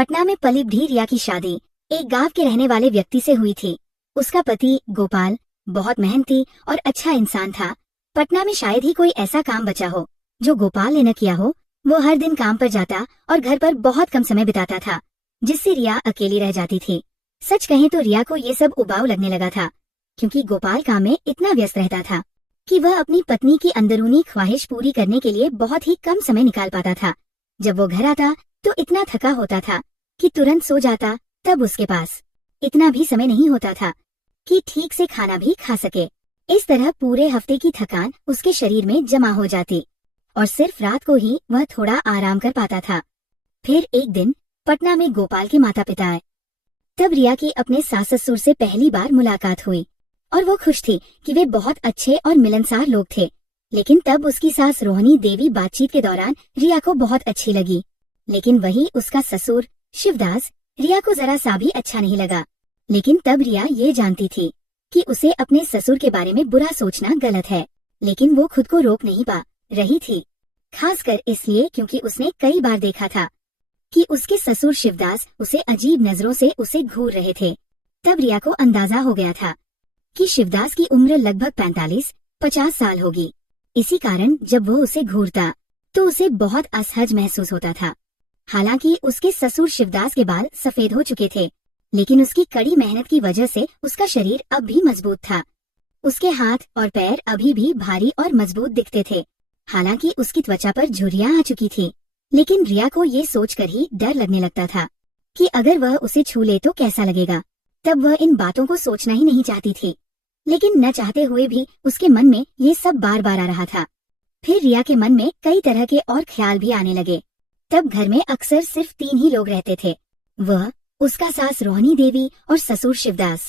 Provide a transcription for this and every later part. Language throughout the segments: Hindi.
पटना में पली बढ़ी रिया की शादी एक गांव के रहने वाले व्यक्ति से हुई थी। उसका पति गोपाल बहुत मेहनती और अच्छा इंसान था। पटना में शायद ही कोई ऐसा काम बचा हो जो गोपाल ने न किया हो। वो हर दिन काम पर जाता और घर पर बहुत कम समय बिताता था, जिससे रिया अकेली रह जाती थी। सच कहें तो रिया को ये सब उबाऊ लगने लगा था, क्योंकि गोपाल काम में इतना व्यस्त रहता था कि वह अपनी पत्नी की अंदरूनी ख्वाहिश पूरी करने के लिए बहुत ही कम समय निकाल पाता था। जब वो घर आता तो इतना थका होता था कि तुरंत सो जाता। तब उसके पास इतना भी समय नहीं होता था कि ठीक से खाना भी खा सके। इस तरह पूरे हफ्ते की थकान उसके शरीर में जमा हो जाती और सिर्फ रात को ही वह थोड़ा आराम कर पाता था। फिर एक दिन पटना में गोपाल के माता पिता आए। तब रिया की अपने सास ससुर से पहली बार मुलाकात हुई और वो खुश थी कि वे बहुत अच्छे और मिलनसार लोग थे। लेकिन तब उसकी सास रोहिणी देवी बातचीत के दौरान रिया को बहुत अच्छी लगी, लेकिन वही उसका ससुर शिवदास रिया को जरा सा भी अच्छा नहीं लगा। लेकिन तब रिया ये जानती थी कि उसे अपने ससुर के बारे में बुरा सोचना गलत है, लेकिन वो खुद को रोक नहीं पा रही थी। खासकर इसलिए क्योंकि उसने कई बार देखा था कि उसके ससुर शिवदास उसे अजीब नजरों से उसे घूर रहे थे। तब रिया को अंदाजा हो गया था कि शिवदास की उम्र लगभग 45-50 साल होगी। इसी कारण जब वो उसे घूरता तो उसे बहुत असहज महसूस होता था। हालांकि उसके ससुर शिवदास के बाल सफेद हो चुके थे, लेकिन उसकी कड़ी मेहनत की वजह से उसका शरीर अब भी मजबूत था। उसके हाथ और पैर अभी भी भारी और मजबूत दिखते थे। हालांकि उसकी त्वचा पर झुर्रियां आ चुकी थी, लेकिन रिया को ये सोचकर ही डर लगने लगता था कि अगर वह उसे छू ले तो कैसा लगेगा। तब वह इन बातों को सोचना ही नहीं चाहती थी, लेकिन न चाहते हुए भी उसके मन में ये सब बार बार आ रहा था। फिर रिया के मन में कई तरह के और ख्याल भी आने लगे। तब घर में अक्सर सिर्फ 3 ही लोग रहते थे, वह, उसका सास रोहिणी देवी और ससुर शिवदास।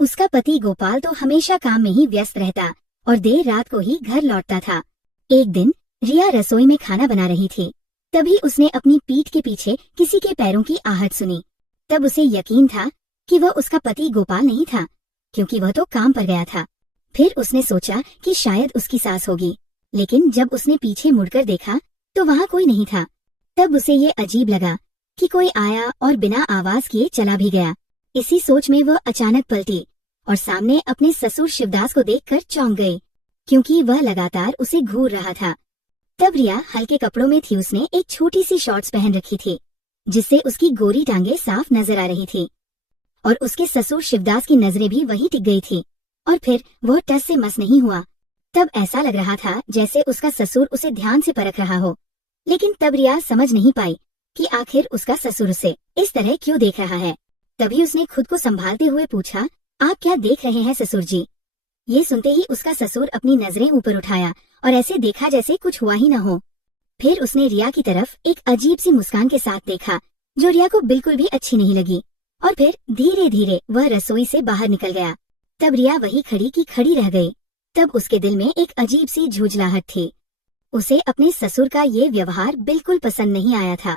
उसका पति गोपाल तो हमेशा काम में ही व्यस्त रहता और देर रात को ही घर लौटता था। एक दिन रिया रसोई में खाना बना रही थी, तभी उसने अपनी पीठ के पीछे किसी के पैरों की आहट सुनी। तब उसे यकीन था कि वह उसका पति गोपाल नहीं था, क्योंकि वह तो काम पर गया था। फिर उसने सोचा कि शायद उसकी सास होगी, लेकिन जब उसने पीछे मुड़कर देखा तो वहाँ कोई नहीं था। तब उसे ये अजीब लगा कि कोई आया और बिना आवाज किए चला भी गया। इसी सोच में वह अचानक पलटी और सामने अपने ससुर शिवदास को देखकर चौंक गई, क्योंकि वह लगातार उसे घूर रहा था। तब रिया हल्के कपड़ों में थी। उसने एक छोटी सी शॉर्ट्स पहन रखी थी, जिससे उसकी गोरी टांगे साफ नजर आ रही थी, और उसके ससुर शिवदास की नजरें भी वही टिक गई थी। और फिर वह टस से मस नहीं हुआ। तब ऐसा लग रहा था जैसे उसका ससुर उसे ध्यान से परख रहा हो। लेकिन तब रिया समझ नहीं पाई कि आखिर उसका ससुर उसे इस तरह क्यों देख रहा है। तभी उसने खुद को संभालते हुए पूछा, आप क्या देख रहे हैं ससुर जी? ये सुनते ही उसका ससुर अपनी नजरें ऊपर उठाया और ऐसे देखा जैसे कुछ हुआ ही न हो। फिर उसने रिया की तरफ एक अजीब सी मुस्कान के साथ देखा, जो रिया को बिल्कुल भी अच्छी नहीं लगी। और फिर धीरे धीरे वह रसोई से बाहर निकल गया। तब रिया वही खड़ी की खड़ी रह गई। तब उसके दिल में एक अजीब सी झुंझलाहट थी। उसे अपने ससुर का ये व्यवहार बिल्कुल पसंद नहीं आया था।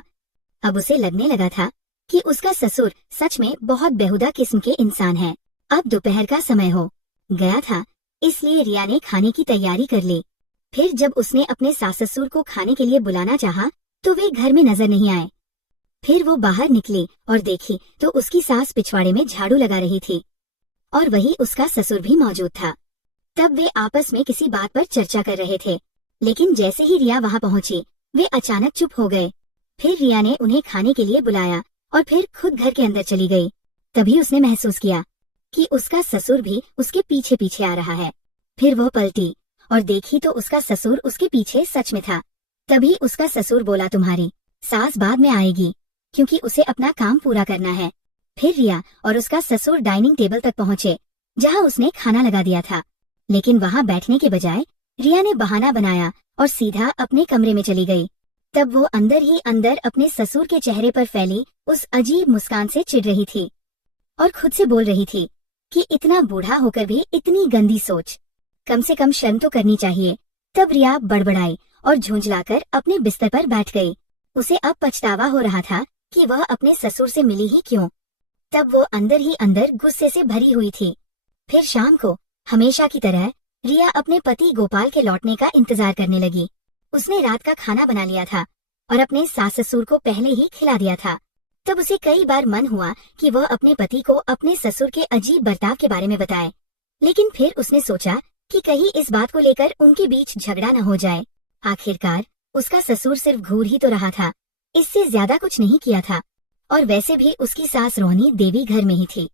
अब उसे लगने लगा था कि उसका ससुर सच में बहुत बेहुदा किस्म के इंसान है। अब दोपहर का समय हो गया था, इसलिए रिया ने खाने की तैयारी कर ली। फिर जब उसने अपने सास ससुर को खाने के लिए बुलाना चाहा तो वे घर में नजर नहीं आए। फिर वो बाहर निकली और देखी तो उसकी सास पिछवाड़े में झाड़ू लगा रही थी और वही उसका ससुर भी मौजूद था। तब वे आपस में किसी बात पर चर्चा कर रहे थे, लेकिन जैसे ही रिया वहां पहुंची वे अचानक चुप हो गए। फिर रिया ने उन्हें खाने के लिए बुलाया और फिर खुद घर के अंदर चली गई। तभी उसने महसूस किया कि उसका ससुर भी उसके पीछे पीछे आ रहा है। फिर वो पलटी और देखी तो उसका ससुर उसके पीछे सच में था। तभी उसका ससुर बोला, तुम्हारी सास बाद में आएगी, क्योंकि उसे अपना काम पूरा करना है। फिर रिया और उसका ससुर डाइनिंग टेबल तक पहुँचे, जहाँ उसने खाना लगा दिया था। लेकिन वहाँ बैठने के बजाय रिया ने बहाना बनाया और सीधा अपने कमरे में चली गई। तब वो अंदर ही अंदर अपने ससुर के चेहरे पर फैली उस अजीब मुस्कान से चिढ़ रही थी और खुद से बोल रही थी कि इतना बूढ़ा होकर भी इतनी गंदी सोच, कम से कम शर्म तो करनी चाहिए। तब रिया बड़बड़ाई और झुंझलाकर अपने बिस्तर पर बैठ गई। उसे अब पछतावा हो रहा था कि वह अपने ससुर से मिली ही क्यों। तब वो अंदर ही अंदर गुस्से से भरी हुई थी। फिर शाम को हमेशा की तरह रिया अपने पति गोपाल के लौटने का इंतजार करने लगी। उसने रात का खाना बना लिया था और अपने सास ससुर को पहले ही खिला दिया था। तब उसे कई बार मन हुआ कि वह अपने पति को अपने ससुर के अजीब बर्ताव के बारे में बताए, लेकिन फिर उसने सोचा कि कहीं इस बात को लेकर उनके बीच झगड़ा न हो जाए। आखिरकार उसका ससुर सिर्फ घूर ही तो रहा था, इससे ज्यादा कुछ नहीं किया था, और वैसे भी उसकी सास रोहिणी देवी घर में ही थी।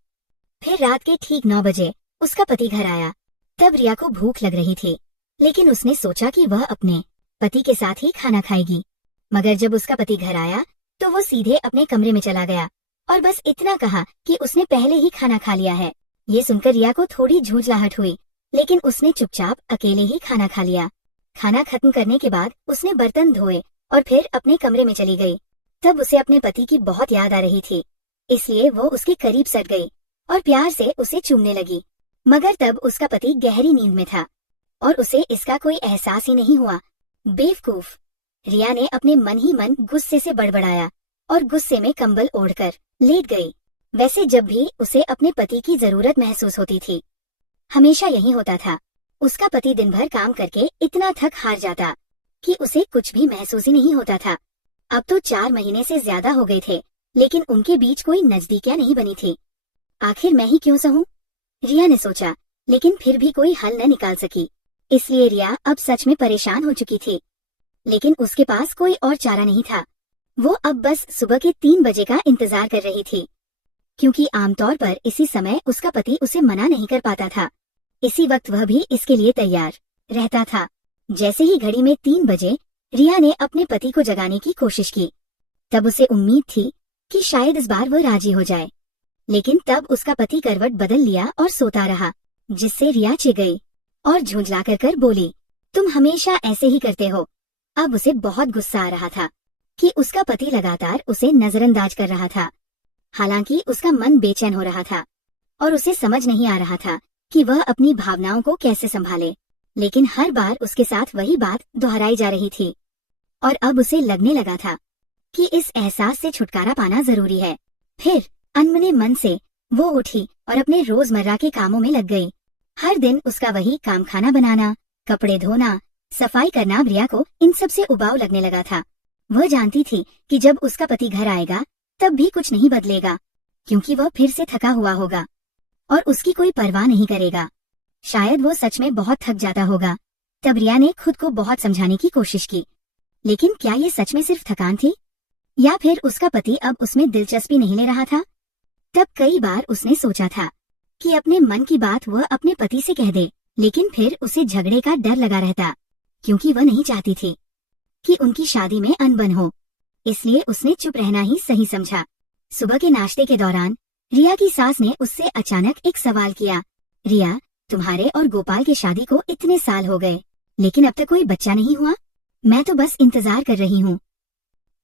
फिर रात के ठीक 9 बजे उसका पति घर आया। तब रिया को भूख लग रही थी, लेकिन उसने सोचा कि वह अपने पति के साथ ही खाना खाएगी। मगर जब उसका पति घर आया तो वो सीधे अपने कमरे में चला गया और बस इतना कहा कि उसने पहले ही खाना खा लिया है। ये सुनकर रिया को थोड़ी झुंझलाहट हुई, लेकिन उसने चुपचाप अकेले ही खाना खा लिया। खाना खत्म करने के बाद उसने बर्तन धोए और फिर अपने कमरे में चली गई। तब उसे अपने पति की बहुत याद आ रही थी, इसलिए वो उसके करीब सट गई और प्यार से उसे चूमने लगी। मगर तब उसका पति गहरी नींद में था और उसे इसका कोई एहसास ही नहीं हुआ। बेवकूफ, रिया ने अपने मन ही मन गुस्से से बड़बड़ाया और गुस्से में कंबल ओढ़कर लेट गई। वैसे जब भी उसे अपने पति की जरूरत महसूस होती थी, हमेशा यही होता था। उसका पति दिन भर काम करके इतना थक हार जाता कि उसे कुछ भी महसूस ही नहीं होता था। अब तो 4 महीने से ज्यादा हो गए थे, लेकिन उनके बीच कोई नजदीकियां नहीं बनी थी। आखिर मैं ही क्यों सहूं? रिया ने सोचा, लेकिन फिर भी कोई हल न निकाल सकी। इसलिए रिया अब सच में परेशान हो चुकी थी, लेकिन उसके पास कोई और चारा नहीं था। वो अब बस सुबह के 3 बजे का इंतजार कर रही थी, क्योंकि आमतौर पर इसी समय उसका पति उसे मना नहीं कर पाता था। इसी वक्त वह भी इसके लिए तैयार रहता था। जैसे ही घड़ी में 3 बजे रिया ने अपने पति को जगाने की कोशिश की। तब उसे उम्मीद थी कि शायद इस बार वह राजी हो जाए, लेकिन तब उसका पति करवट बदल लिया और सोता रहा, जिससे रिया चिढ़ गई और झुंझला कर बोली, तुम हमेशा ऐसे ही करते हो। अब उसे बहुत गुस्सा आ रहा था कि उसका पति लगातार उसे नजरअंदाज कर रहा था। हालांकि उसका मन बेचैन हो रहा था और उसे समझ नहीं आ रहा था कि वह अपनी भावनाओं को कैसे संभाले, लेकिन हर बार उसके साथ वही बात दोहराई जा रही थी और अब उसे लगने लगा था कि इस एहसास से छुटकारा पाना जरूरी है। फिर अनमने मन से वो उठी और अपने रोजमर्रा के कामों में लग गई। हर दिन उसका वही काम, खाना बनाना, कपड़े धोना, सफाई करना। रिया को इन सब से उबाऊ लगने लगा था। वह जानती थी कि जब उसका पति घर आएगा तब भी कुछ नहीं बदलेगा, क्योंकि वह फिर से थका हुआ होगा और उसकी कोई परवाह नहीं करेगा। शायद वो सच में बहुत थक जाता होगा। तब रिया ने खुद को बहुत समझाने की कोशिश की, लेकिन क्या ये सच में सिर्फ थकान थी या फिर उसका पति अब उसमें दिलचस्पी नहीं ले रहा था? तब कई बार उसने सोचा था कि अपने मन की बात वह अपने पति से कह दे, लेकिन फिर उसे झगड़े का डर लगा रहता, क्योंकि वह नहीं चाहती थी कि उनकी शादी में अनबन हो। इसलिए उसने चुप रहना ही सही समझा। सुबह के नाश्ते के दौरान रिया की सास ने उससे अचानक एक सवाल किया, रिया, तुम्हारे और गोपाल की शादी को इतने साल हो गए, लेकिन अब तक कोई बच्चा नहीं हुआ। मैं तो बस इंतजार कर रही हूँ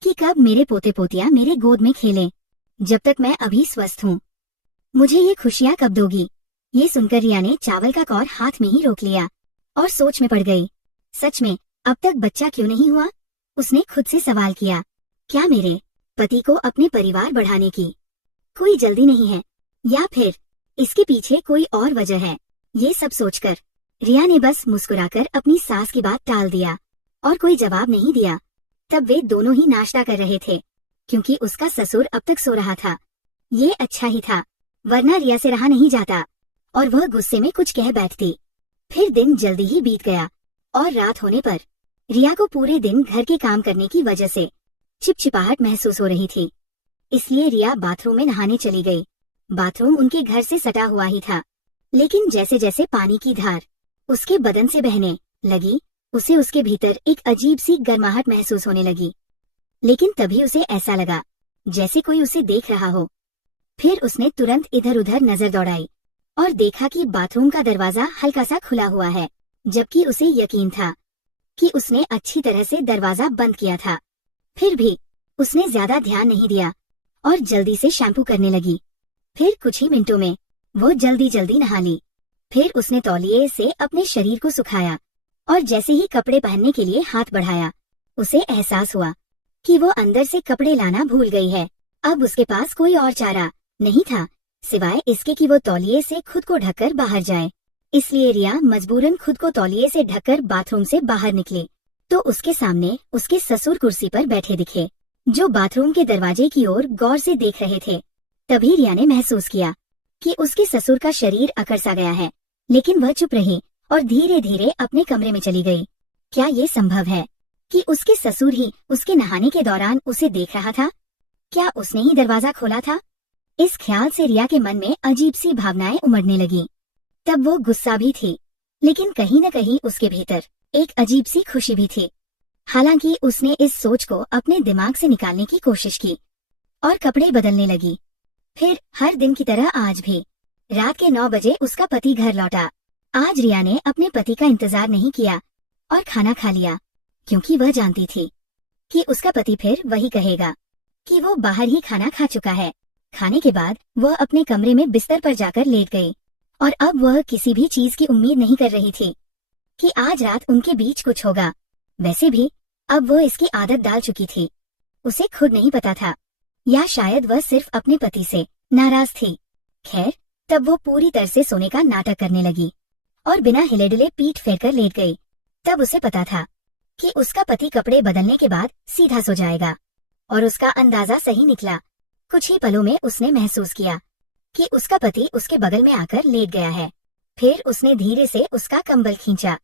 कि कब मेरे पोते पोतियां मेरे गोद में खेलें। जब तक मैं अभी स्वस्थ हूँ, मुझे ये खुशियाँ कब दोगी? ये सुनकर रिया ने चावल का कौर हाथ में ही रोक लिया और सोच में पड़ गई। सच में अब तक बच्चा क्यों नहीं हुआ? उसने खुद से सवाल किया, क्या मेरे पति को अपने परिवार बढ़ाने की कोई जल्दी नहीं है, या फिर इसके पीछे कोई और वजह है? ये सब सोचकर रिया ने बस मुस्कुराकर अपनी सास की बात टाल दिया और कोई जवाब नहीं दिया। तब वे दोनों ही नाश्ता कर रहे थे, क्योंकि उसका ससुर अब तक सो रहा था। ये अच्छा ही था, वरना रिया से रहा नहीं जाता और वह गुस्से में कुछ कह बैठती। फिर दिन जल्दी ही बीत गया और रात होने पर रिया को पूरे दिन घर के काम करने की वजह से चिपचिपाहट महसूस हो रही थी। इसलिए रिया बाथरूम में नहाने चली गई। बाथरूम उनके घर से सटा हुआ ही था, लेकिन जैसे जैसे पानी की धार उसके बदन से बहने लगी, उसे उसके भीतर एक अजीब सी गर्माहट महसूस होने लगी। लेकिन तभी उसे ऐसा लगा जैसे कोई उसे देख रहा हो। फिर उसने तुरंत इधर उधर नजर दौड़ाई और देखा कि बाथरूम का दरवाजा हल्का सा खुला हुआ है, जबकि उसे यकीन था कि उसने अच्छी तरह से दरवाजा बंद किया था। फिर भी उसने ज्यादा ध्यान नहीं दिया और जल्दी से शैम्पू करने लगी। फिर कुछ ही मिनटों में वो जल्दी जल्दी नहा ली। फिर उसने तौलिए से अपने शरीर को सुखाया और जैसे ही कपड़े पहनने के लिए हाथ बढ़ाया, उसे एहसास हुआ कि वो अंदर से कपड़े लाना भूल गई है। अब उसके पास कोई और चारा नहीं था सिवाय इसके कि वो तौलिए से खुद को ढककर बाहर जाए। इसलिए रिया मजबूरन खुद को तौलिए से ढककर बाथरूम से बाहर निकली तो उसके सामने उसके ससुर कुर्सी पर बैठे दिखे। जो बाथरूम के दरवाजे की ओर गौर से देख रहे थे। तभी रिया ने महसूस किया कि उसके ससुर का शरीर अकड़ सा गया है, लेकिन वह चुप रही और धीरे धीरे अपने कमरे में चली गई। क्या ये संभव है कि उसके ससुर ही उसके नहाने के दौरान उसे देख रहा था? क्या उसने ही दरवाजा खोला था? इस ख्याल से रिया के मन में अजीब सी भावनाएं उमड़ने लगी। तब वो गुस्सा भी थी, लेकिन कहीं न कहीं उसके भीतर एक अजीब सी खुशी भी थी। हालांकि उसने इस सोच को अपने दिमाग से निकालने की कोशिश की और कपड़े बदलने लगी। फिर हर दिन की तरह आज भी रात के 9 बजे उसका पति घर लौटा। आज रिया ने अपने पति का इंतजार नहीं किया और खाना खा लिया, क्योंकि वह जानती थी कि उसका पति फिर वही कहेगा कि वो बाहर ही खाना खा चुका है। खाने के बाद वह अपने कमरे में बिस्तर पर जाकर लेट गई और अब वह किसी भी चीज की उम्मीद नहीं कर रही थी कि आज रात उनके बीच कुछ होगा। वैसे भी अब वो इसकी आदत डाल चुकी थी। उसे खुद नहीं पता था, या शायद वह सिर्फ अपने पति से नाराज थी। खैर, तब वो पूरी तरह से सोने का नाटक करने लगी और बिना हिले डुले पीठ फेरकर लेट गई। तब उसे पता था कि उसका पति कपड़े बदलने के बाद सीधा सो जाएगा, और उसका अंदाजा सही निकला। कुछ ही पलों में उसने महसूस किया कि उसका पति उसके बगल में आकर लेट गया है। फिर उसने धीरे से उसका कंबल खींचा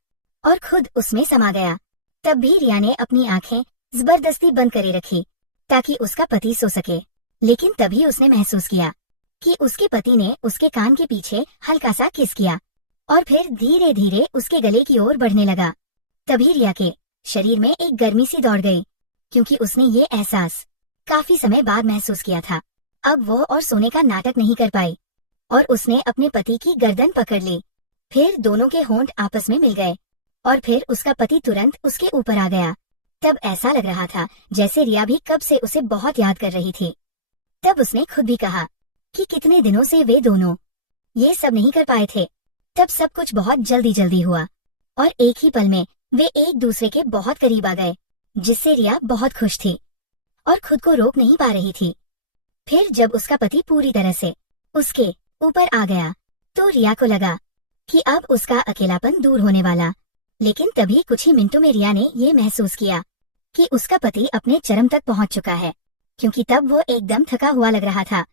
और खुद उसमें समा गया। तब भी रिया ने अपनी आंखें जबरदस्ती बंद करे रखी ताकि उसका पति सो सके, लेकिन तभी उसने महसूस किया कि उसके पति ने उसके कान के पीछे हल्का सा किस किया और फिर धीरे धीरे उसके गले की ओर बढ़ने लगा। तभी रिया के शरीर में एक गर्मी सी दौड़ गई, क्योंकि उसने ये एहसास काफी समय बाद महसूस किया था। अब वो और सोने का नाटक नहीं कर पाई और उसने अपने पति की गर्दन पकड़ ली। फिर दोनों के होंठ आपस में मिल गए और फिर उसका पति तुरंत उसके ऊपर आ गया। तब ऐसा लग रहा था जैसे रिया भी कब से उसे बहुत याद कर रही थी। तब उसने खुद भी कहा कि कितने दिनों से वे दोनों ये सब नहीं कर पाए थे। तब सब कुछ बहुत जल्दी जल्दी हुआ और एक ही पल में वे एक दूसरे के बहुत करीब आ गए, जिससे रिया बहुत खुश थी और खुद को रोक नहीं पा रही थी। फिर जब उसका पति पूरी तरह से उसके ऊपर आ गया तो रिया को लगा कि अब उसका अकेलापन दूर होने वाला। लेकिन तभी कुछ ही मिनटों में रिया ने ये महसूस किया कि उसका पति अपने चरम तक पहुंच चुका है, क्योंकि तब वो एकदम थका हुआ लग रहा था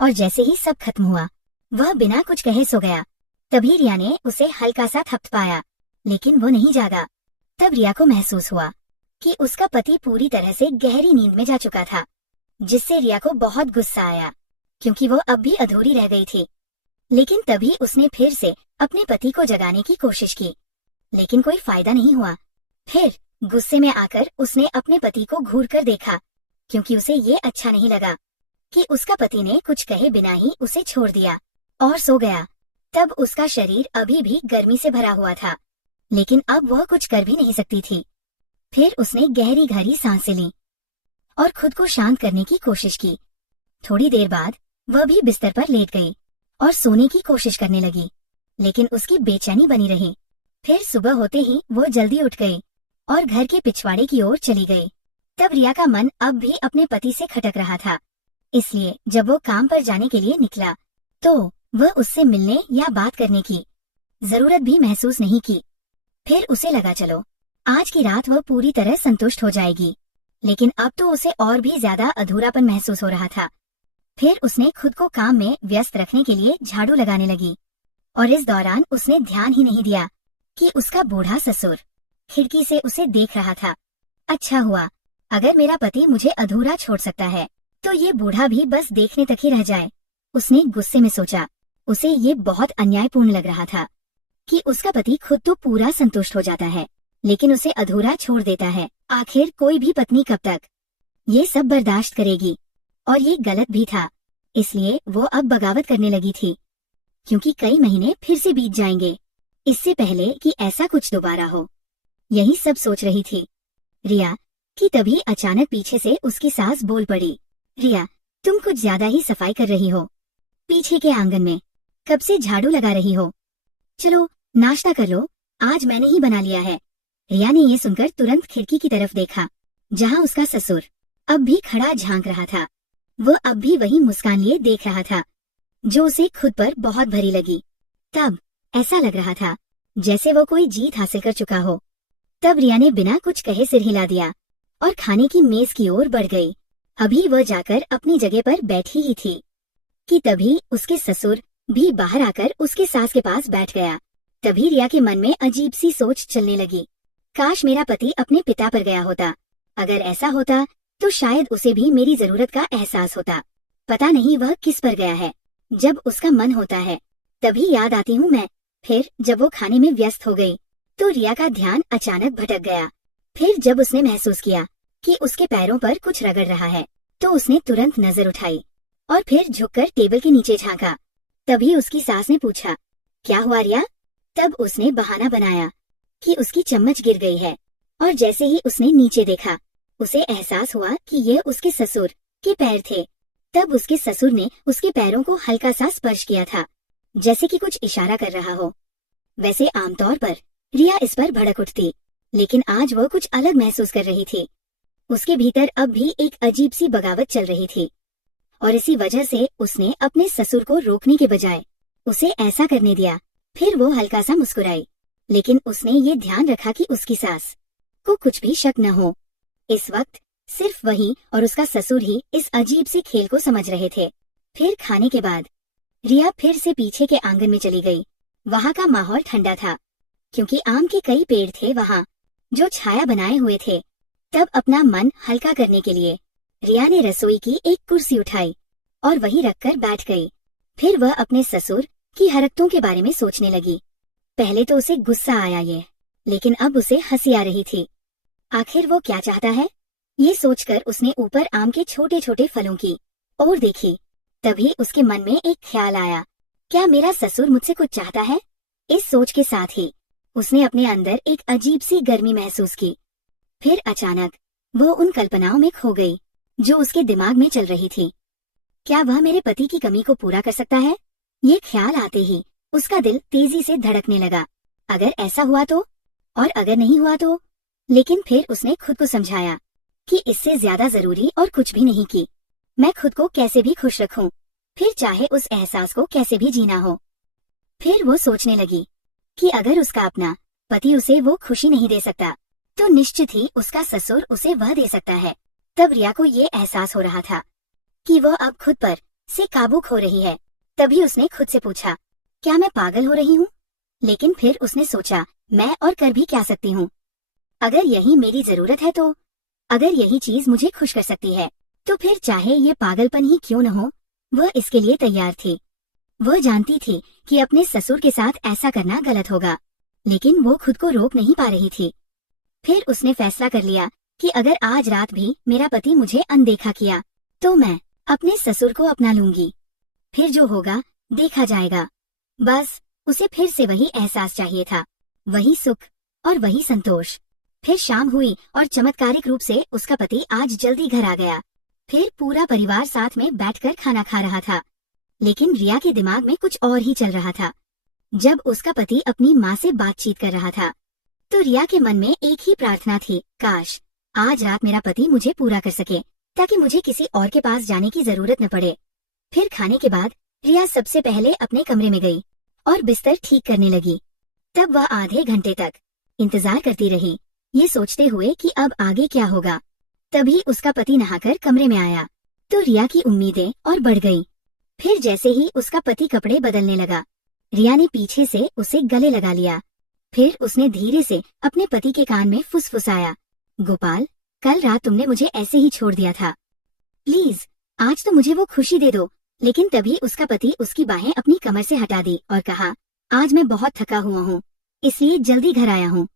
और जैसे ही सब खत्म हुआ वह बिना कुछ कहे सो गया। तभी रिया ने उसे हल्का सा थपथपाया, लेकिन वो नहीं जागा। तब रिया को महसूस हुआ कि उसका पति पूरी तरह से गहरी नींद में जा चुका था, जिससे रिया को बहुत गुस्सा आया, क्योंकि वो अब भी अधूरी रह गई थी। लेकिन तभी उसने फिर से अपने पति को जगाने की कोशिश की, लेकिन कोई फायदा नहीं हुआ। फिर गुस्से में आकर उसने अपने पति को घूर कर देखा, क्योंकि उसे ये अच्छा नहीं लगा कि उसका पति ने कुछ कहे बिना ही उसे छोड़ दिया और सो गया। तब उसका शरीर अभी भी गर्मी से भरा हुआ था, लेकिन अब वह कुछ कर भी नहीं सकती थी। फिर उसने गहरी गहरी सांसें ली और खुद को शांत करने की कोशिश की। थोड़ी देर बाद वह भी बिस्तर पर लेट गई और सोने की कोशिश करने लगी, लेकिन उसकी बेचैनी बनी रही। फिर सुबह होते ही वो जल्दी उठ गई और घर के पिछवाड़े की ओर चली गई। तब रिया का मन अब भी अपने पति से खटक रहा था, इसलिए जब वो काम पर जाने के लिए निकला तो वह उससे मिलने या बात करने की जरूरत भी महसूस नहीं की। फिर उसे लगा चलो आज की रात वह पूरी तरह संतुष्ट हो जाएगी, लेकिन अब तो उसे और भी ज्यादा अधूरापन महसूस हो रहा था। फिर उसने खुद को काम में व्यस्त रखने के लिए झाड़ू लगाने लगी और इस दौरान उसने ध्यान ही नहीं दिया कि उसका बूढ़ा ससुर खिड़की से उसे देख रहा था। अच्छा हुआ, अगर मेरा पति मुझे अधूरा छोड़ सकता है तो ये बूढ़ा भी बस देखने तक ही रह जाए, उसने गुस्से में सोचा। उसे ये बहुत अन्यायपूर्ण लग रहा था कि उसका पति खुद तो पूरा संतुष्ट हो जाता है, लेकिन उसे अधूरा छोड़ देता है। आखिर कोई भी पत्नी कब तक ये सब बर्दाश्त करेगी? और ये गलत भी था, इसलिए वो अब बगावत करने लगी थी, क्योंकि कई महीने फिर से बीत जाएंगे इससे पहले कि ऐसा कुछ दोबारा हो। यही सब सोच रही थी रिया कि तभी अचानक पीछे से उसकी सास बोल पड़ी, रिया तुम कुछ ज्यादा ही सफाई कर रही हो, पीछे के आंगन में कब से झाड़ू लगा रही हो, चलो नाश्ता कर लो, आज मैंने ही बना लिया है। रिया ने ये सुनकर तुरंत खिड़की की तरफ देखा, जहाँ उसका ससुर अब भी खड़ा झांक रहा था। वह अब भी वही मुस्कान लिए देख रहा था, जो उसे खुद पर बहुत भरी लगी। तब ऐसा लग रहा था जैसे वो कोई जीत हासिल कर चुका हो। तब रिया ने बिना कुछ कहे सिर हिला दिया और खाने की मेज की ओर बढ़ गई। अभी वह जाकर अपनी जगह पर बैठी ही थी कि तभी उसके ससुर भी बाहर आकर उसके सास के पास बैठ गया। तभी रिया के मन में अजीब सी सोच चलने लगी। काश मेरा पति अपने पिता पर गया होता। अगर ऐसा होता तो शायद उसे भी मेरी जरूरत का एहसास होता। पता नहीं वह किस पर गया है। जब उसका मन होता है तभी याद आती हूँ मैं। फिर जब वो खाने में व्यस्त हो गई तो रिया का ध्यान अचानक भटक गया। फिर जब उसने महसूस किया कि उसके पैरों पर कुछ रगड़ रहा है तो उसने तुरंत नजर उठाई और फिर झुककर टेबल के नीचे झांका। तभी उसकी सास ने पूछा, क्या हुआ रिया? तब उसने बहाना बनाया कि उसकी चम्मच गिर गई है और जैसे ही उसने नीचे देखा उसे एहसास हुआ कि ये उसके ससुर के पैर थे। तब उसके ससुर ने उसके पैरों को हल्का सा स्पर्श किया था, जैसे कि कुछ इशारा कर रहा हो। वैसे आमतौर पर रिया इस पर भड़क उठती, लेकिन आज वो कुछ अलग महसूस कर रही थी। उसके भीतर अब भी एक अजीब सी बगावत चल रही थी और इसी वजह से उसने अपने ससुर को रोकने के बजाय उसे ऐसा करने दिया। फिर वो हल्का सा मुस्कुराई, लेकिन उसने ये ध्यान रखा कि उसकी सास को कुछ भी शक न हो। इस वक्त सिर्फ वही और उसका ससुर ही इस अजीब से खेल को समझ रहे थे। फिर खाने के बाद रिया फिर से पीछे के आंगन में चली गई। वहाँ का माहौल ठंडा था क्योंकि आम के कई पेड़ थे वहाँ जो छाया बनाए हुए थे। तब अपना मन हल्का करने के लिए रिया ने रसोई की एक कुर्सी उठाई और वहीं रखकर बैठ गई। फिर वह अपने ससुर की हरकतों के बारे में सोचने लगी। पहले तो उसे गुस्सा आया लेकिन अब उसे हंसी आ रही थी। आखिर वो क्या चाहता है? ये सोचकर उसने ऊपर आम के छोटे छोटे फलों की ओर देखी। तभी उसके मन में एक ख्याल आया, क्या मेरा ससुर मुझसे कुछ चाहता है? इस सोच के साथ ही उसने अपने अंदर एक अजीब सी गर्मी महसूस की। फिर अचानक वो उन कल्पनाओं में खो गई जो उसके दिमाग में चल रही थी। क्या वह मेरे पति की कमी को पूरा कर सकता है? ये ख्याल आते ही उसका दिल तेजी से धड़कने लगा। अगर ऐसा हुआ तो? और अगर नहीं हुआ तो? लेकिन फिर उसने खुद को समझाया कि इससे ज्यादा जरूरी और कुछ भी नहीं कि मैं खुद को कैसे भी खुश रखूं, फिर चाहे उस एहसास को कैसे भी जीना हो। फिर वो सोचने लगी कि अगर उसका अपना पति उसे वो खुशी नहीं दे सकता तो निश्चित ही उसका ससुर उसे वह दे सकता है। तब रिया को ये एहसास हो रहा था कि वह अब खुद पर से काबू खो रही है। तभी उसने खुद से पूछा, क्या मैं पागल हो रही हूँ? लेकिन फिर उसने सोचा, मैं और कर भी क्या सकती हूँ? अगर यही मेरी जरूरत है तो, अगर यही चीज मुझे खुश कर सकती है तो फिर चाहे ये पागलपन ही क्यों न हो, वह इसके लिए तैयार थी। वह जानती थी कि अपने ससुर के साथ ऐसा करना गलत होगा, लेकिन वो खुद को रोक नहीं पा रही थी। फिर उसने फैसला कर लिया कि अगर आज रात भी मेरा पति मुझे अनदेखा किया तो मैं अपने ससुर को अपना लूंगी। फिर जो होगा देखा जाएगा। बस उसे फिर से वही एहसास चाहिए था, वही सुख और वही संतोष। फिर शाम हुई और चमत्कारिक रूप से उसका पति आज जल्दी घर आ गया। फिर पूरा परिवार साथ में बैठकर खाना खा रहा था, लेकिन रिया के दिमाग में कुछ और ही चल रहा था। जब उसका पति अपनी माँ से बातचीत कर रहा था तो रिया के मन में एक ही प्रार्थना थी, काश आज रात मेरा पति मुझे पूरा कर सके ताकि मुझे किसी और के पास जाने की जरूरत न पड़े। फिर खाने के बाद रिया सबसे पहले अपने कमरे में गई और बिस्तर ठीक करने लगी। तब वह आधे घंटे तक इंतजार करती रही, ये सोचते हुए कि अब आगे क्या होगा। तभी उसका पति नहाकर कमरे में आया तो रिया की उम्मीदें और बढ़ गई। फिर जैसे ही उसका पति कपड़े बदलने लगा, रिया ने पीछे से उसे गले लगा लिया। फिर उसने धीरे से अपने पति के कान में फुसफुसाया, गोपाल, कल रात तुमने मुझे ऐसे ही छोड़ दिया था, प्लीज आज तो मुझे वो खुशी दे दो। लेकिन तभी उसका पति उसकी बाहें अपनी कमर से हटा दी और कहा, आज मैं बहुत थका हुआ हूँ, इसलिए जल्दी घर आया हूँ,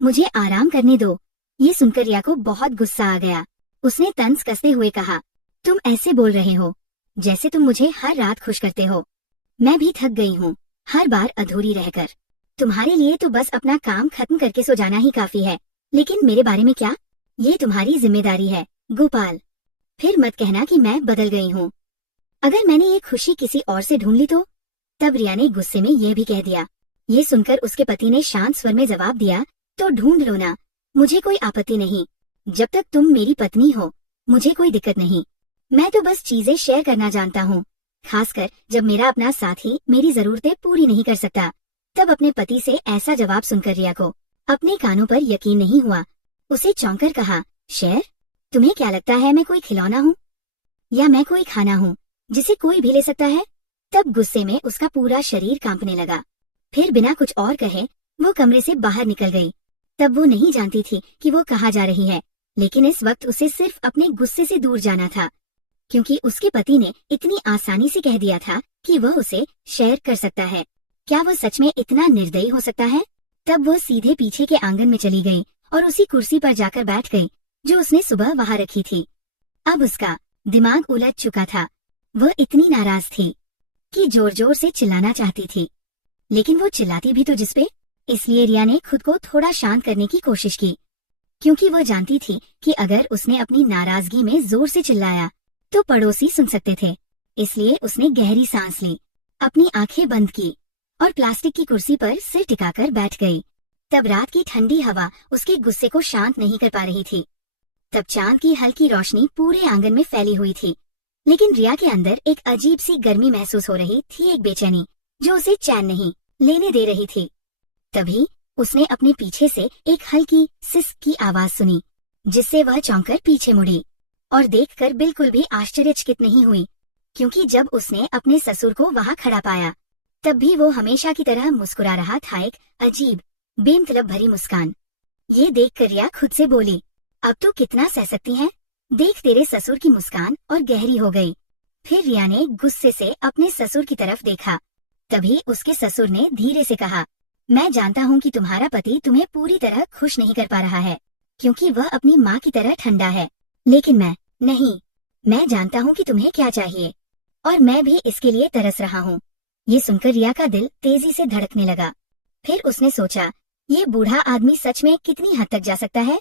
मुझे आराम करने दो। ये सुनकर रिया को बहुत गुस्सा आ गया। उसने तंज कसते हुए कहा, तुम ऐसे बोल रहे हो जैसे तुम मुझे हर रात खुश करते हो। मैं भी थक गई हूँ हर बार अधूरी रहकर। तुम्हारे लिए तो बस अपना काम खत्म करके सो जाना ही काफी है, लेकिन मेरे बारे में क्या? ये तुम्हारी जिम्मेदारी है गोपाल। फिर मत कहना कि मैं बदल गई हूँ। अगर मैंने ये खुशी किसी और से ढूंढ ली तो? तब रिया ने गुस्से में ये भी कह दिया। ये सुनकर उसके पति ने शांत स्वर में जवाब दिया, तो ढूंढ लो ना, मुझे कोई आपत्ति नहीं। जब तक तुम मेरी पत्नी हो मुझे कोई दिक्कत नहीं। मैं तो बस चीजें शेयर करना जानता हूँ, खासकर जब मेरा अपना साथी मेरी जरूरतें पूरी नहीं कर सकता। तब अपने पति से ऐसा जवाब सुनकर रिया को अपने कानों पर यकीन नहीं हुआ। उसे चौंक कर कहा, शेर? तुम्हें क्या लगता है मैं कोई खिलौना हूँ या मैं कोई खाना हूँ जिसे कोई भी ले सकता है? तब गुस्से में उसका पूरा शरीर कांपने लगा। फिर बिना कुछ और कहे वो कमरे से बाहर निकल गई। तब वो नहीं जानती थी कि वो कहाँ जा रही है, लेकिन इस वक्त उसे सिर्फ अपने गुस्से से दूर जाना था, क्योंकि उसके पति ने इतनी आसानी से कह दिया था कि वह उसे शेयर कर सकता है। क्या वह सच में इतना निर्दयी हो सकता है? तब वो सीधे पीछे के आंगन में चली गई और उसी कुर्सी पर जाकर बैठ गई जो उसने सुबह वहां रखी थी। अब उसका दिमाग उलझ चुका था। वह इतनी नाराज थी कि जोर जोर से चिल्लाना चाहती थी, लेकिन वो चिल्लाती भी तो जिस पे। इसलिए रिया ने खुद को थोड़ा शांत करने की कोशिश की, क्योंकि वह जानती थी कि अगर उसने अपनी नाराजगी में जोर से चिल्लाया तो पड़ोसी सुन सकते थे। इसलिए उसने गहरी सांस ली, अपनी आंखें बंद की और प्लास्टिक की कुर्सी पर सिर टिकाकर बैठ गई। तब रात की ठंडी हवा उसके गुस्से को शांत नहीं कर पा रही थी। तब चांद की हल्की रोशनी पूरे आंगन में फैली हुई थी, लेकिन रिया के अंदर एक अजीब सी गर्मी महसूस हो रही थी, एक बेचैनी जो उसे चैन नहीं लेने दे रही थी। तभी उसने अपने पीछे से एक हल्की सिस की आवाज सुनी, जिससे वह चौंक कर पीछे मुड़ी और देखकर बिल्कुल भी आश्चर्यचकित नहीं हुई, क्योंकि जब उसने अपने ससुर को वहां खड़ा पाया तब भी वो हमेशा की तरह मुस्कुरा रहा था, एक अजीब बेमतलब भरी मुस्कान। ये देखकर रिया खुद से बोली, अब तो कितना सह सकती है, देख तेरे ससुर की मुस्कान, और गहरी हो गई। फिर रिया ने गुस्से से अपने ससुर की तरफ देखा। तभी उसके ससुर ने धीरे से कहा, मैं जानता हूँ कि तुम्हारा पति तुम्हें पूरी तरह खुश नहीं कर पा रहा है, क्योंकि वह अपनी माँ की तरह ठंडा है, लेकिन मैं नहीं। मैं जानता हूँ कि तुम्हें क्या चाहिए और मैं भी इसके लिए तरस रहा हूँ। ये सुनकर रिया का दिल तेजी से धड़कने लगा। फिर उसने सोचा, ये बूढ़ा आदमी सच में कितनी हद तक जा सकता है।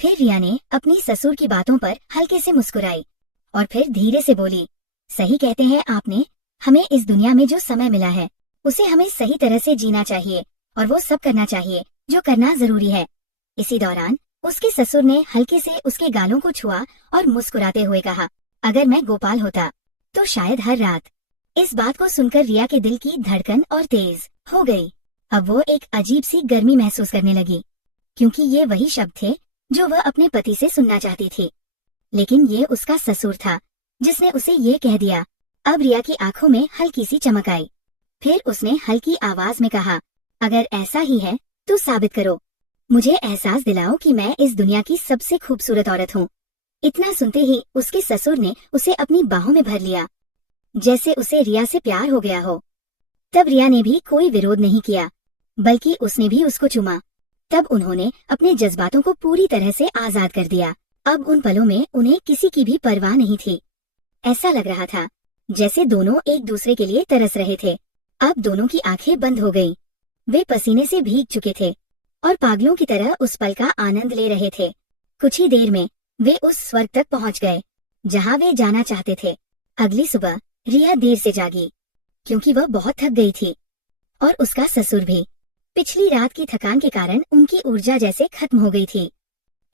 फिर रिया ने अपनी ससुर की बातों पर हल्के से मुस्कुराई और फिर धीरे से बोली, सही कहते हैं आपने, हमें इस दुनिया में जो समय मिला है उसे हमें सही तरह से जीना चाहिए और वो सब करना चाहिए जो करना जरूरी है। इसी दौरान उसके ससुर ने हल्के से उसके गालों को छुआ और मुस्कुराते हुए कहा, अगर मैं गोपाल होता तो शायद हर रात। इस बात को सुनकर रिया के दिल की धड़कन और तेज हो गई। अब वो एक अजीब सी गर्मी महसूस करने लगी, क्योंकि ये वही शब्द थे जो वह अपने पति से सुनना चाहती थी, लेकिन ये उसका ससुर था जिसने उसे ये कह दिया। अब रिया की आंखों में हल्की सी चमक आई। फिर उसने हल्की आवाज में कहा, अगर ऐसा ही है तो साबित करो, मुझे एहसास दिलाओ कि मैं इस दुनिया की सबसे खूबसूरत औरत हूँ। इतना सुनते ही उसके ससुर ने उसे अपनी बाहों में भर लिया, जैसे उसे रिया से प्यार हो गया हो। तब रिया ने भी कोई विरोध नहीं किया, बल्कि उसने भी उसको चूमा। तब उन्होंने अपने जज्बातों को पूरी तरह से आजाद कर दिया। अब उन पलों में उन्हें किसी की भी परवाह नहीं थी। ऐसा लग रहा था जैसे दोनों एक दूसरे के लिए तरस रहे थे। अब दोनों की आंखें बंद हो गईं। वे पसीने से भीग चुके थे और पागलों की तरह उस पल का आनंद ले रहे थे। कुछ ही देर में वे उस स्वर्ग तक पहुंच गए जहां वे जाना चाहते थे। अगली सुबह रिया देर से जागी, क्योंकि वह बहुत थक गई थी और उसका ससुर भी। पिछली रात की थकान के कारण उनकी ऊर्जा जैसे खत्म हो गई थी,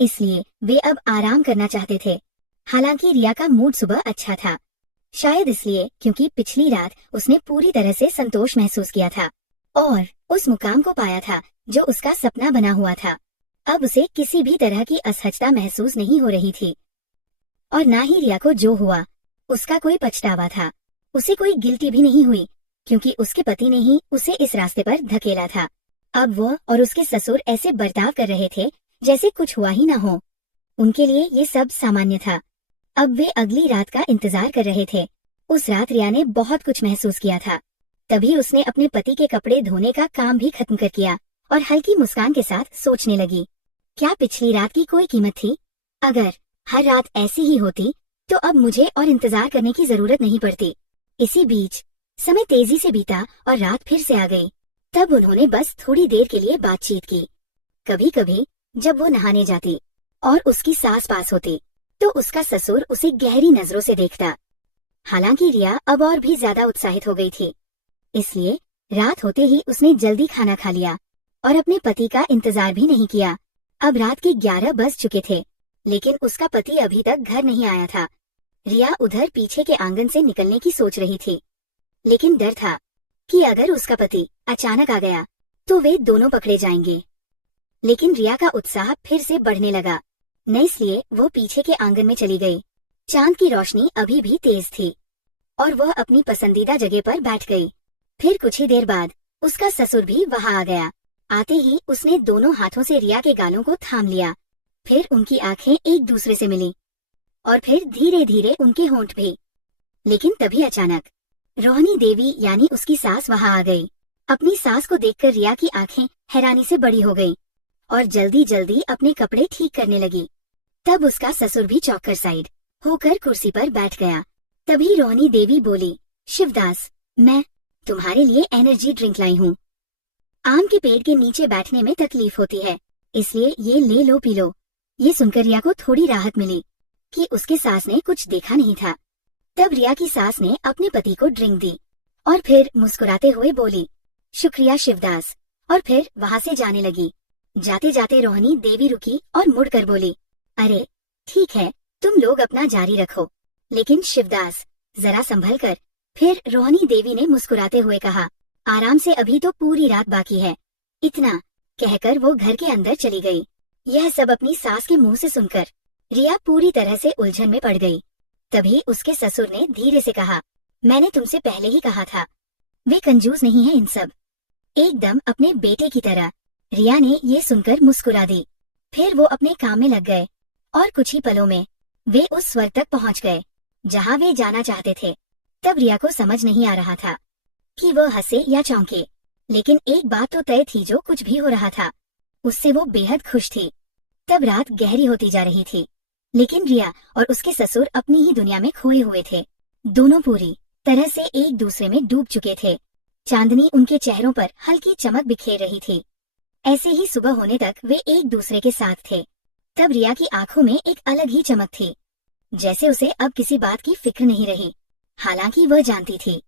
इसलिए वे अब आराम करना चाहते थे। हालांकि रिया का मूड सुबह अच्छा था, शायद इसलिए क्योंकि पिछली रात उसने पूरी तरह से संतोष महसूस किया था और उस मुकाम को पाया था जो उसका सपना बना हुआ था। अब उसे किसी भी तरह की असहजता महसूस नहीं हो रही थी और ना ही रिया को जो हुआ उसका कोई पछतावा था। उसे कोई गिल्टी भी नहीं हुई, क्योंकि उसके पति ने ही उसे इस रास्ते पर धकेला था। अब वो और उसके ससुर ऐसे बर्ताव कर रहे थे जैसे कुछ हुआ ही ना हो। उनके लिए ये सब सामान्य था। अब वे अगली रात का इंतजार कर रहे थे। उस रात रिया ने बहुत कुछ महसूस किया था। तभी उसने अपने पति के कपड़े धोने का काम भी खत्म कर किया और हल्की मुस्कान के साथ सोचने लगी, क्या पिछली रात की कोई कीमत थी? अगर हर रात ऐसी ही होती तो अब मुझे और इंतजार करने की जरूरत नहीं पड़ती। इसी बीच समय तेजी से बीता और रात फिर से आ गई। तब उन्होंने बस थोड़ी देर के लिए बातचीत की। कभी कभी जब वो नहाने जाती और उसकी सास पास होती तो उसका ससुर उसे गहरी नजरों से देखता। हालांकि रिया अब और भी ज्यादा उत्साहित हो गई थी, इसलिए रात होते ही उसने जल्दी खाना खा लिया और अपने पति का इंतजार भी नहीं किया। अब रात के 11 बज चुके थे, लेकिन उसका पति अभी तक घर नहीं आया था। रिया उधर पीछे के आंगन से निकलने की सोच रही थी, लेकिन डर था कि अगर उसका पति अचानक आ गया तो वे दोनों पकड़े जाएंगे। लेकिन रिया का उत्साह फिर से बढ़ने लगा। न इसलिए वो पीछे के आंगन में चली गई। चांद की रोशनी अभी भी तेज थी और वह अपनी पसंदीदा जगह पर बैठ गई। फिर कुछ ही देर बाद उसका ससुर भी वहां आ गया। आते ही उसने दोनों हाथों से रिया के गालों को थाम लिया। फिर उनकी आंखें एक दूसरे से मिली और फिर धीरे धीरे उनके होंठ भी। लेकिन तभी अचानक रोहिणी देवी यानी उसकी सास वहां आ गई। अपनी सास को देखकर रिया की आंखें हैरानी से बड़ी हो गई और जल्दी जल्दी अपने कपड़े ठीक करने लगी। तब उसका ससुर भी चौंक कर साइड होकर कुर्सी पर बैठ गया। तभी रोहिणी देवी बोली, शिवदास, मैं तुम्हारे लिए एनर्जी ड्रिंक लाई हूँ। आम के पेड़ के नीचे बैठने में तकलीफ होती है, इसलिए ये ले लो, पी लो। ये सुनकर रिया को थोड़ी राहत मिली कि उसके सास ने कुछ देखा नहीं था। तब रिया की सास ने अपने पति को ड्रिंक दी और फिर मुस्कुराते हुए बोली, शुक्रिया शिवदास, और फिर वहां से जाने लगी। जाते जाते रोहिणी देवी रुकी और मुड़कर बोली, अरे ठीक है, तुम लोग अपना जारी रखो, लेकिन शिवदास जरा संभल कर। फिर रोहिणी देवी ने मुस्कुराते हुए कहा, आराम से, अभी तो पूरी रात बाकी है। इतना कहकर वो घर के अंदर चली गई। यह सब अपनी सास के मुंह से सुनकर रिया पूरी तरह से उलझन में पड़ गई। तभी उसके ससुर ने धीरे से कहा, मैंने तुमसे पहले ही कहा था, वे कंजूस नहीं है इन सब, एकदम अपने बेटे की तरह। रिया ने ये सुनकर मुस्कुरा दी। फिर वो अपने काम में लग गए और कुछ ही पलों में वे उस स्वर्ग तक पहुंच गए जहां वे जाना चाहते थे। तब रिया को समझ नहीं आ रहा था कि वो हंसे या चौंके, लेकिन एक बात तो तय थी, जो कुछ भी हो रहा था उससे वो बेहद खुश थी। तब रात गहरी होती जा रही थी, लेकिन रिया और उसके ससुर अपनी ही दुनिया में खोए हुए थे। दोनों पूरी तरह से एक दूसरे में डूब चुके थे। चांदनी उनके चेहरों पर हल्की चमक बिखेर रही थी। ऐसे ही सुबह होने तक वे एक दूसरे के साथ थे। तब रिया की आंखों में एक अलग ही चमक थी, जैसे उसे अब किसी बात की फिक्र नहीं रही। हालांकि वह जानती थी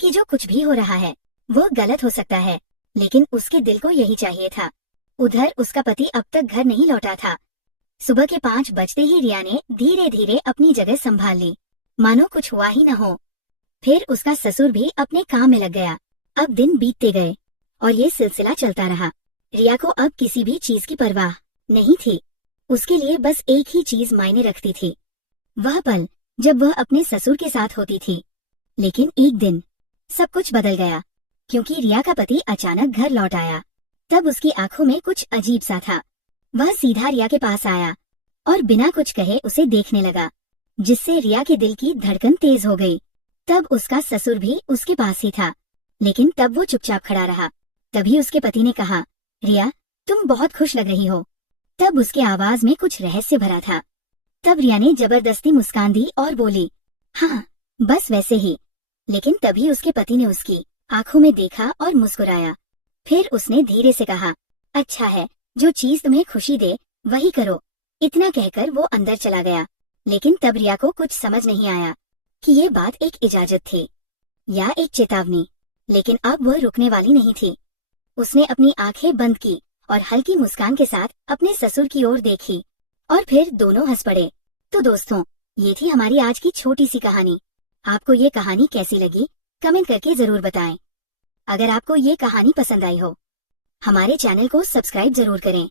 कि जो कुछ भी हो रहा है वो गलत हो सकता है, लेकिन उसके दिल को यही चाहिए था। उधर उसका पति अब तक घर नहीं लौटा था। सुबह के 5 बजते ही रिया ने धीरे धीरे अपनी जगह संभाल ली, मानो कुछ हुआ ही न हो। फिर उसका ससुर भी अपने काम में लग गया। अब दिन बीतते गए और ये सिलसिला चलता रहा। रिया को अब किसी भी चीज की परवाह नहीं थी। उसके लिए बस एक ही चीज मायने रखती थी, वह पल जब वह अपने ससुर के साथ होती थी। लेकिन एक दिन सब कुछ बदल गया, क्योंकि रिया का पति अचानक घर लौट आया। तब उसकी आंखों में कुछ अजीब सा था। वह सीधा रिया के पास आया और बिना कुछ कहे उसे देखने लगा, जिससे रिया के दिल की धड़कन तेज हो गई। तब उसका ससुर भी उसके पास ही था, लेकिन तब वो चुपचाप खड़ा रहा। तभी उसके पति ने कहा, रिया, तुम बहुत खुश लग रही हो। तब उसके आवाज में कुछ रहस्य भरा था। तब रिया ने जबरदस्ती मुस्कान दी और बोली, हाँ, बस वैसे ही। लेकिन तभी उसके पति ने उसकी आंखों में देखा और मुस्कुराया। फिर उसने धीरे से कहा, अच्छा है, जो चीज तुम्हें खुशी दे वही करो। इतना कहकर वो अंदर चला गया। लेकिन तब रिया को कुछ समझ नहीं आया कि ये बात एक इजाजत थी या एक चेतावनी। लेकिन अब वह रुकने वाली नहीं थी। उसने अपनी आंखें बंद की और हल्की मुस्कान के साथ अपने ससुर की ओर देखी और फिर दोनों हंस पड़े। तो दोस्तों, ये थी हमारी आज की छोटी सी कहानी। आपको ये कहानी कैसी लगी कमेंट करके जरूर बताएं। अगर आपको ये कहानी पसंद आई हो, हमारे चैनल को सब्सक्राइब जरूर करें